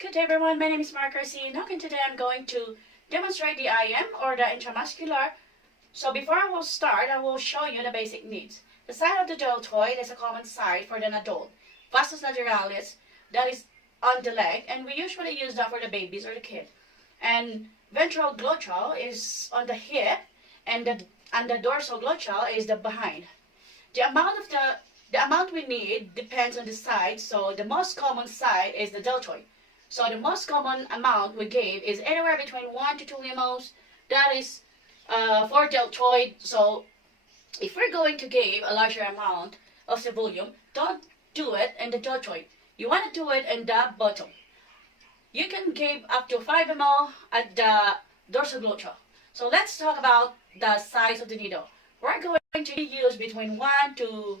Good day everyone, my name is Mark Garcia and today I'm going to demonstrate the IM or the intramuscular. So before I will start, I will show you the basic needs. The side of the deltoid is a common site for an adult. Vastus lateralis, that is on the leg, and we usually use that for the babies or the kid. And ventral gluteal is on the hip, and the dorsal gluteal is the behind. The amount we need depends on the side, so the most common side is the deltoid. So the most common amount we gave is anywhere between 1 to 2 mmol. That is for deltoid. So if we're going to give a larger amount of the volume, don't do it in the deltoid. You want to do it in the bottom. You can give up to 5 mmol at the dorsal gluteal. So let's talk about the size of the needle. We're going to use between 1 to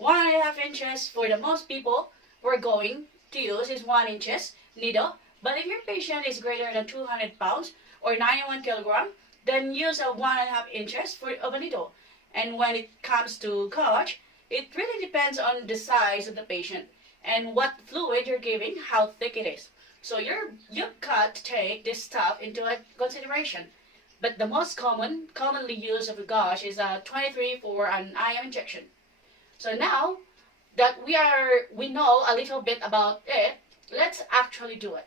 1.5 inches. For the most people, we're going to use is 1 inches needle. But if your patient is greater than 200 pounds or 91 kilogram, then use a 1.5 inches of a needle. And when it comes to gauge, it really depends on the size of the patient and what fluid you're giving, how thick it is. So you've got to take this stuff into consideration. But the most commonly used of a gauge is a 23 for an IM injection. So now that we know a little bit about it, let's actually do it.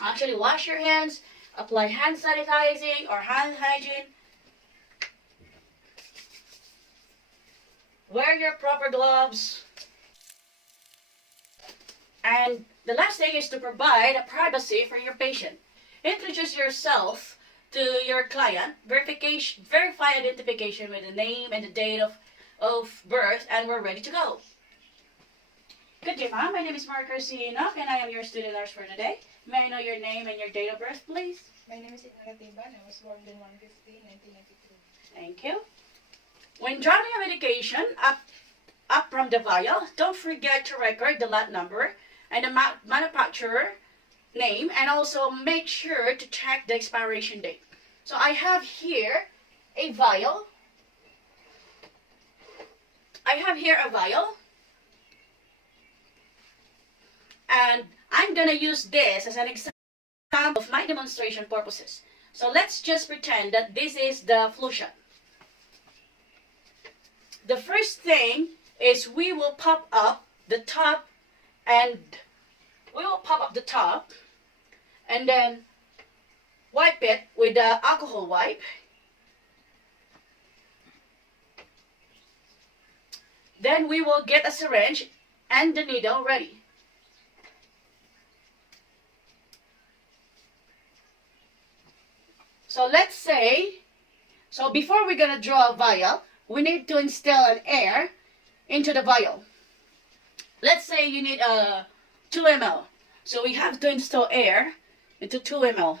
Actually wash your hands, apply hand sanitizing or hand hygiene. Wear your proper gloves. And the last thing is to provide a privacy for your patient. Introduce yourself to your client, verify identification with the name and the date of birth, and we're ready to go. Good day, ma'am. My name is Mark Garcia and I am your student nurse for today. May I know your name and your date of birth, please? My name is Tiban. I was born on 1/15/1993. Thank you. When dropping a medication up from the vial, don't forget to record the lot number and the manufacturer name, and also make sure to check the expiration date. So I have here a vial. And I'm gonna use this as an example of my demonstration purposes. So let's just pretend that this is the flu shot. The first thing is we will pop up the top, and then wipe it with the alcohol wipe. Then we will get a syringe and the needle ready. So let's say, before we're gonna draw a vial, we need to instill an air into the vial. Let's say you need 2 ml. So we have to install air into 2 ml.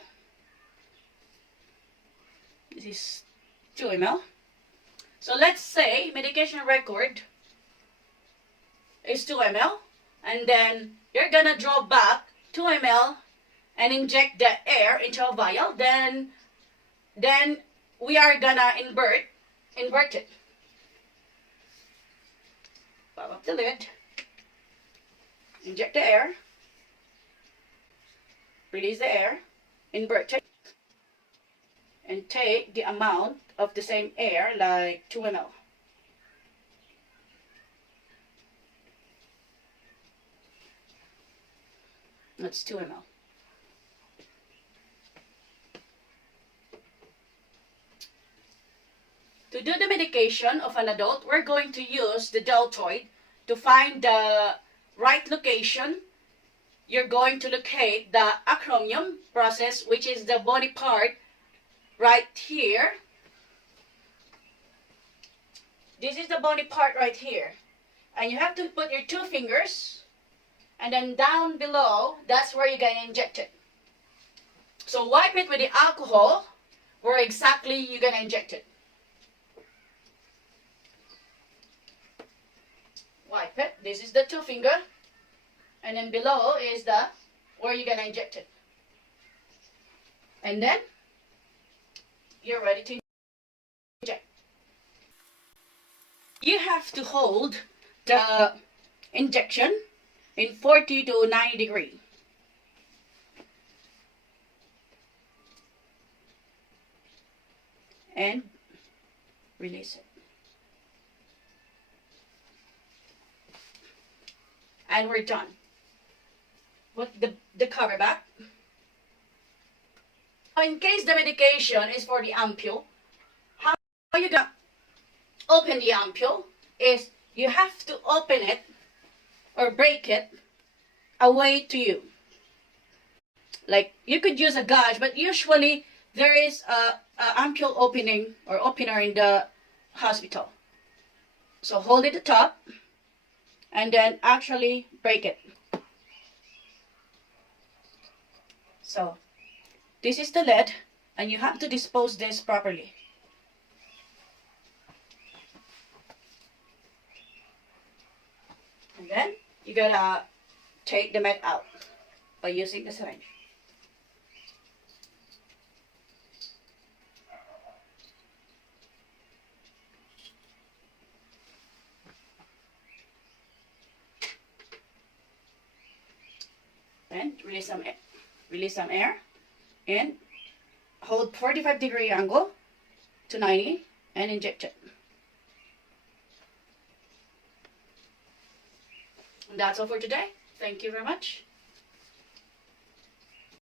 This is 2 ml. So let's say medication record is 2 ml, and then you're gonna draw back 2 ml and inject the air into a vial. Then we are gonna invert it. Pop up the lid, inject the air, release the air, invert it, and take the amount of the same air, like 2 ml. That's 2 ml. To do the medication of an adult, we're going to use the deltoid. To find the right location, you're going to locate the acromion process, which is the bony part right here. This is the bony part right here. And you have to put your 2 fingers, and then down below, that's where you're going to inject it. So wipe it with the alcohol where exactly you're going to inject it. Wipe it. This is the 2 finger, and then below is the where you're gonna inject it. And then you're ready to inject. You have to hold the injection in 40 to 90 degrees. and release it. And we're done. Put the cover back. In case the medication is for the ampule, how you gonna open the ampule is you have to open it or break it away to you. Like you could use a gauge, but usually there is a ampule opening or opener in the hospital. So hold it at the top and then actually break it. So this is the lid and you have to dispose this properly. And then you gotta take the med out by using the syringe. And release some air and hold 45-degree angle to 90 and inject it. And that's all for today. Thank you very much.